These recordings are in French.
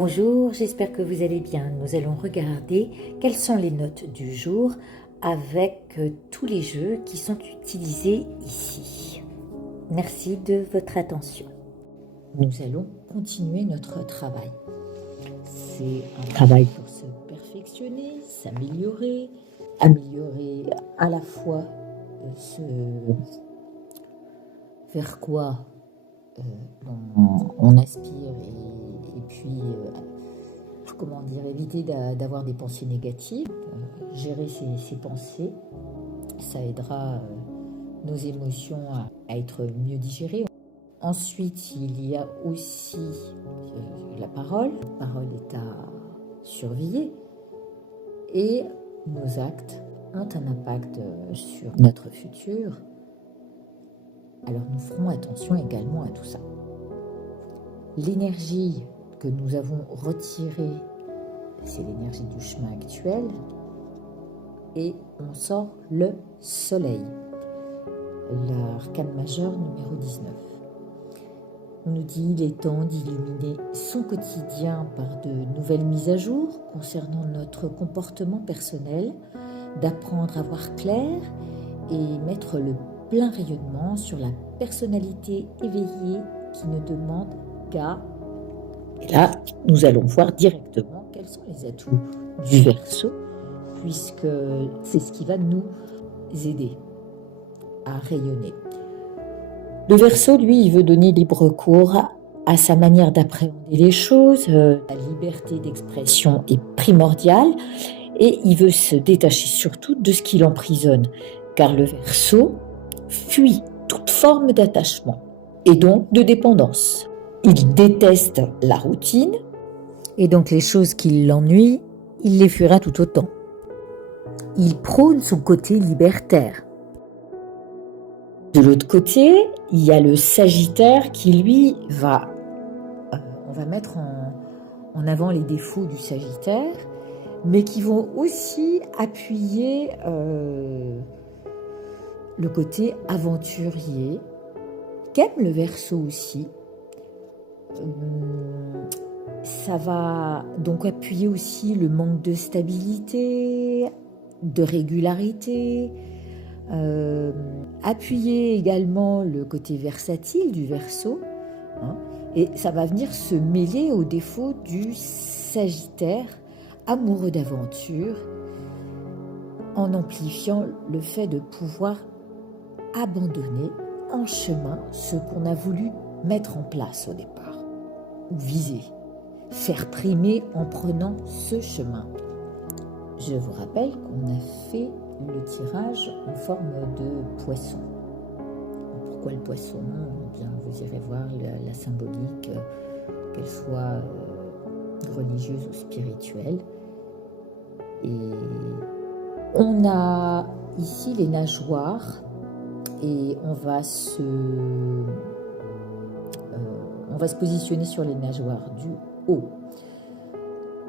Bonjour, j'espère que vous allez bien. Nous allons regarder quelles sont les notes du jour avec tous les jeux qui sont utilisés ici. Merci de votre attention. Nous allons continuer notre travail. C'est un travail pour se perfectionner, s'améliorer, améliorer à la fois ce vers quoi on aspire et puis éviter d'avoir des pensées négatives, gérer ses pensées, ça aidera nos émotions à être mieux digérées. Ensuite, il y a aussi la parole. La parole est à surveiller et nos actes ont un impact sur notre futur. Alors nous ferons attention également à tout ça. L'énergie que nous avons retirée, c'est l'énergie du chemin actuel et on sort le soleil, l'arcane majeur numéro 19. On nous dit il est temps d'illuminer son quotidien par de nouvelles mises à jour concernant notre comportement personnel, d'apprendre à voir clair et mettre le plein rayonnement sur la personnalité éveillée qui ne demande qu'à... Et là, nous allons voir directement quels sont les atouts du Verseau, puisque c'est ce qui va nous aider à rayonner. Le Verseau, lui, il veut donner libre cours à sa manière d'appréhender les choses. La liberté d'expression est primordiale et il veut se détacher surtout de ce qui l'emprisonne, car le Verseau fuit toute forme d'attachement et donc de dépendance. Il déteste la routine et donc les choses qui l'ennuient, il les fuira tout autant. Il prône son côté libertaire. De l'autre côté, il y a le Sagittaire qui lui on va mettre en avant les défauts du Sagittaire, mais qui vont aussi appuyer le côté aventurier, qu'aime le Verseau aussi. Ça va donc appuyer aussi le manque de stabilité, de régularité, appuyer également le côté versatile du Verseau, et ça va venir se mêler aux défauts du Sagittaire, amoureux d'aventure, en amplifiant le fait de pouvoir abandonner en chemin ce qu'on a voulu mettre en place au départ, ou viser, faire primer en prenant ce chemin. Je vous rappelle qu'on a fait le tirage en forme de poisson. Pourquoi le poisson ? Eh bien, vous irez voir la symbolique, qu'elle soit religieuse ou spirituelle. Et on a ici les nageoires et on va se positionner sur les nageoires du haut.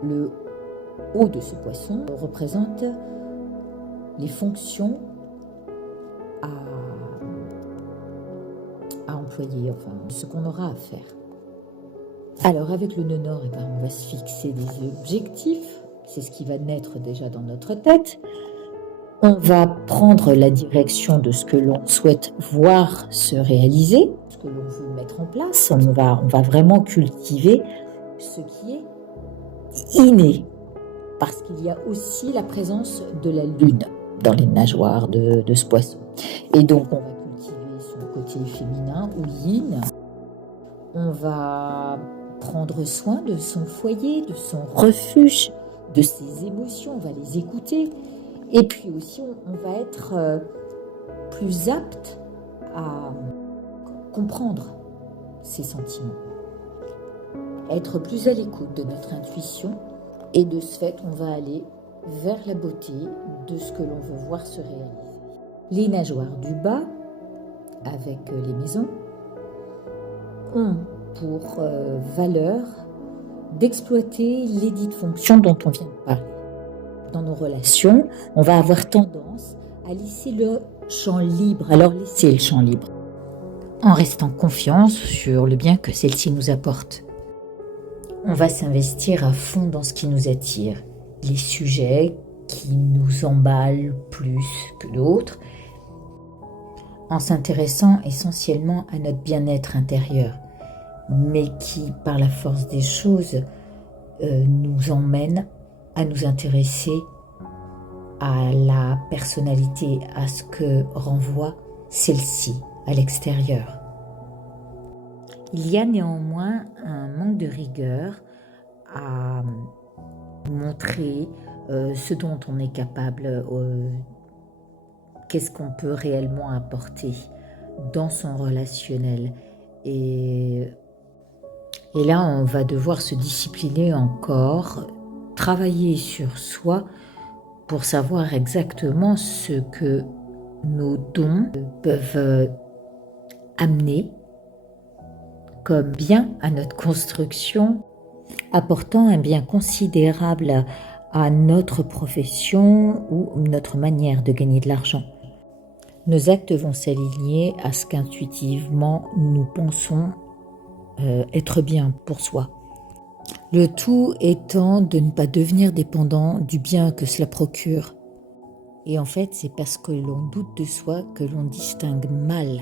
Le haut de ce poisson représente les fonctions à employer, enfin ce qu'on aura à faire. Alors avec le nœud nord, on va se fixer des objectifs, c'est ce qui va naître déjà dans notre tête. On va prendre la direction de ce que l'on souhaite voir se réaliser, ce que l'on veut mettre en place. On va vraiment cultiver ce qui est inné, parce qu'il y a aussi la présence de la lune dans les nageoires de ce poisson. Et donc, on va cultiver son côté féminin ou yin. On va prendre soin de son foyer, de son refuge, de ses émotions. On va les écouter. Et puis aussi, on va être plus apte à comprendre ses sentiments, être plus à l'écoute de notre intuition, et de ce fait, on va aller vers la beauté de ce que l'on veut voir se réaliser. Les nageoires du bas, avec les maisons, ont pour valeur d'exploiter les dites fonctions dont on vient de parler. Dans nos relations, on va avoir tendance à laisser le champ libre. Alors laissez le champ libre, en restant confiance sur le bien que celle-ci nous apporte. On va s'investir à fond dans ce qui nous attire, les sujets qui nous emballent plus que d'autres, en s'intéressant essentiellement à notre bien-être intérieur, mais qui, par la force des choses, nous emmènent à nous intéresser à la personnalité, à ce que renvoie celle-ci à l'extérieur. Il y a néanmoins un manque de rigueur à montrer ce dont on est capable, qu'est-ce qu'on peut réellement apporter dans son relationnel. Et là, on va devoir se discipliner encore, travailler sur soi pour savoir exactement ce que nos dons peuvent amener comme bien à notre construction, apportant un bien considérable à notre profession ou notre manière de gagner de l'argent. Nos actes vont s'aligner à ce qu'intuitivement nous pensons être bien pour soi. Le tout étant de ne pas devenir dépendant du bien que cela procure. Et en fait, c'est parce que l'on doute de soi que l'on distingue mal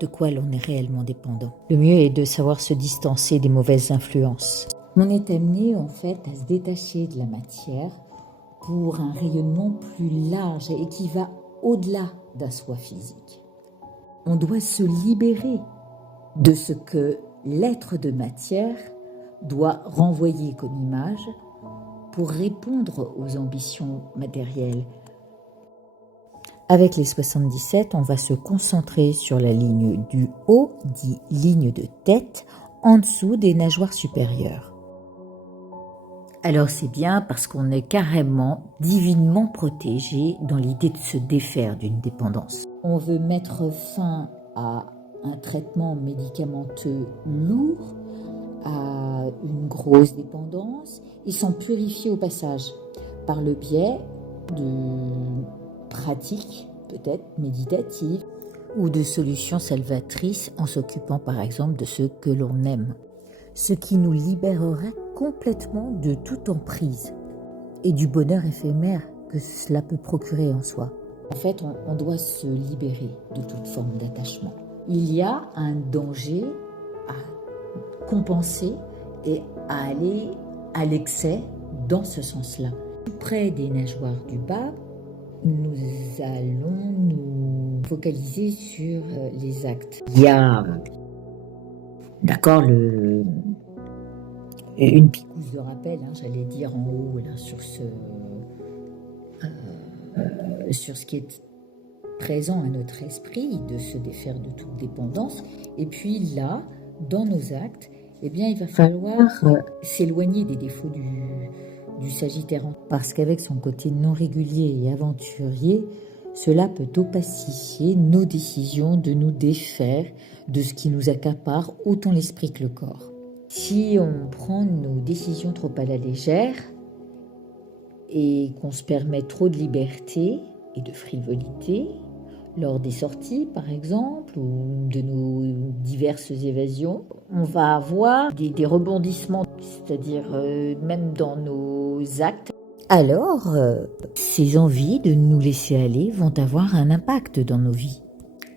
de quoi l'on est réellement dépendant. Le mieux est de savoir se distancer des mauvaises influences. On est amené en fait à se détacher de la matière pour un rayonnement plus large et qui va au-delà d'un soi physique. On doit se libérer de ce que l'être de matière doit renvoyer comme image pour répondre aux ambitions matérielles. Avec les 77, on va se concentrer sur la ligne du haut, dit ligne de tête, en dessous des nageoires supérieures. Alors c'est bien parce qu'on est carrément divinement protégé dans l'idée de se défaire d'une dépendance. On veut mettre fin à un traitement médicamenteux lourd, à une grosse dépendance et s'en purifier au passage par le biais de pratiques peut-être méditatives ou de solutions salvatrices en s'occupant par exemple de ce que l'on aime, ce qui nous libérerait complètement de toute emprise et du bonheur éphémère que cela peut procurer en soi. En fait, on doit se libérer de toute forme d'attachement. Il y a un danger à compenser et à aller à l'excès dans ce sens-là. Tout près des nageoires du bas, nous allons nous focaliser sur les actes. Il y a, d'accord, une picouse de rappel, j'allais dire en haut, là, sur ce qui est présent à notre esprit, de se défaire de toute dépendance. Et puis là, dans nos actes, eh bien, il va falloir s'éloigner des défauts du Sagittaire. Parce qu'avec son côté non régulier et aventurier, cela peut opacifier nos décisions de nous défaire de ce qui nous accapare autant l'esprit que le corps. Si on prend nos décisions trop à la légère et qu'on se permet trop de liberté et de frivolité, lors des sorties par exemple, ou de nos diverses évasions, on va avoir des rebondissements, c'est-à-dire même dans nos actes. Alors, ces envies de nous laisser aller vont avoir un impact dans nos vies,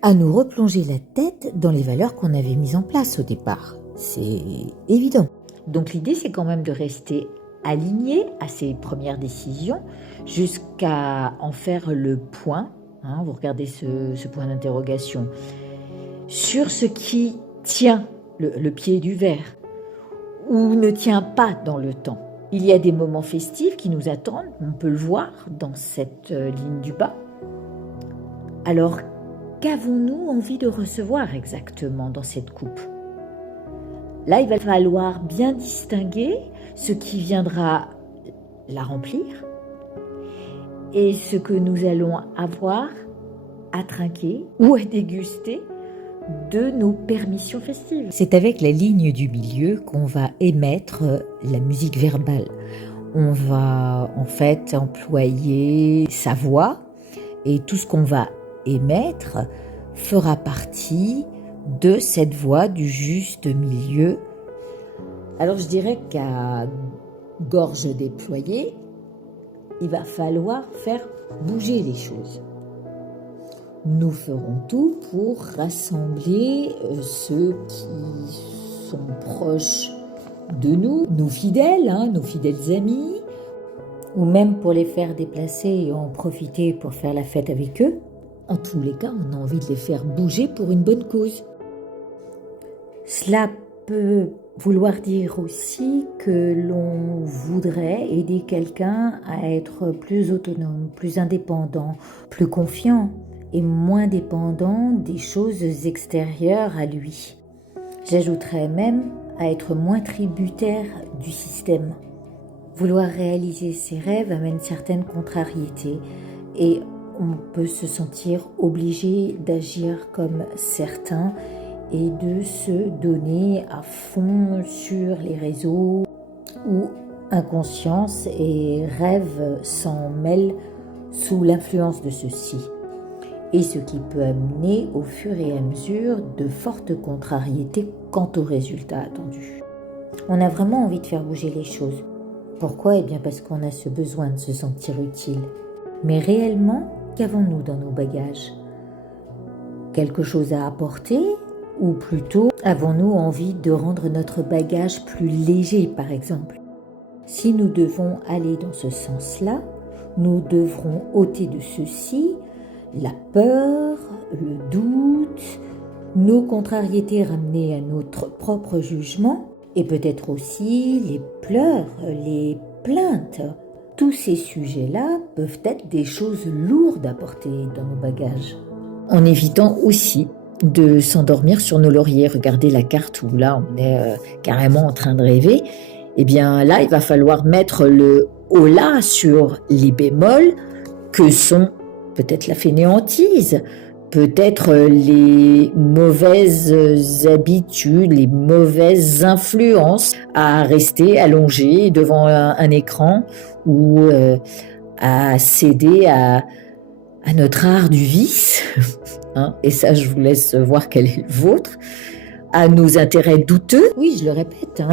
à nous replonger la tête dans les valeurs qu'on avait mises en place au départ. C'est évident. Donc l'idée, c'est quand même de rester aligné à ces premières décisions jusqu'à en faire le point. Vous regardez ce point d'interrogation sur ce qui tient le pied du verre ou ne tient pas dans le temps. Il y a des moments festifs qui nous attendent, on peut le voir dans cette ligne du bas. Alors, qu'avons-nous envie de recevoir exactement dans cette coupe ? Là, il va falloir bien distinguer ce qui viendra la remplir et ce que nous allons avoir à trinquer ou à déguster de nos permissions festives. C'est avec la ligne du milieu qu'on va émettre la musique verbale. On va en fait employer sa voix et tout ce qu'on va émettre fera partie de cette voie du juste milieu Alors je dirais qu'à gorge déployée, il va falloir faire bouger les choses. Nous ferons tout pour rassembler ceux qui sont proches de nous, nos fidèles amis, ou même pour les faire déplacer et en profiter pour faire la fête avec eux. En tous les cas, on a envie de les faire bouger pour une bonne cause. Cela peut vouloir dire aussi que l'on voudrait aider quelqu'un à être plus autonome, plus indépendant, plus confiant et moins dépendant des choses extérieures à lui. J'ajouterais même à être moins tributaire du système. Vouloir réaliser ses rêves amène certaines contrariétés et on peut se sentir obligé d'agir comme certains et de se donner à fond sur les réseaux où inconscience et rêve s'en mêlent sous l'influence de ceux-ci. Et ce qui peut amener au fur et à mesure de fortes contrariétés quant aux résultats attendus. On a vraiment envie de faire bouger les choses. Pourquoi ? Eh bien parce qu'on a ce besoin de se sentir utile. Mais réellement, qu'avons-nous dans nos bagages ? Quelque chose à apporter ? Ou plutôt, avons-nous envie de rendre notre bagage plus léger, par exemple ? Si nous devons aller dans ce sens-là, nous devrons ôter de ceci la peur, le doute, nos contrariétés ramenées à notre propre jugement et peut-être aussi les pleurs, les plaintes. Tous ces sujets-là peuvent être des choses lourdes à porter dans nos bagages. En évitant aussi de s'endormir sur nos lauriers. Regardez la carte où là on est carrément en train de rêver. Eh bien là, il va falloir mettre le holà sur les bémols que sont peut-être la fainéantise, peut-être les mauvaises habitudes, les mauvaises influences à rester allongé devant un écran ou à céder à notre art du vice, et ça je vous laisse voir quel est le vôtre, à nos intérêts douteux. Oui, je le répète,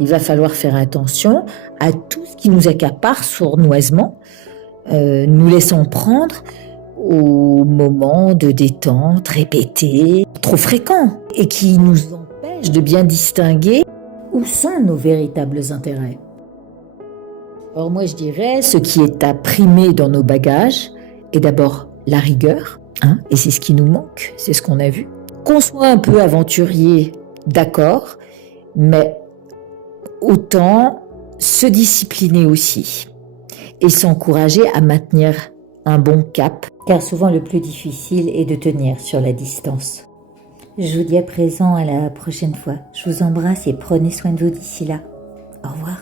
il va falloir faire attention à tout ce qui nous accapare sournoisement, nous laissant prendre aux moments de détente répétés, trop fréquents, et qui nous empêchent de bien distinguer où sont nos véritables intérêts. Or moi je dirais, ce qui est à primer dans nos bagages est d'abord la rigueur, et c'est ce qui nous manque, c'est ce qu'on a vu. Qu'on soit un peu aventurier, d'accord, mais autant se discipliner aussi et s'encourager à maintenir un bon cap, car souvent le plus difficile est de tenir sur la distance. Je vous dis à présent à la prochaine fois. Je vous embrasse et prenez soin de vous d'ici là. Au revoir.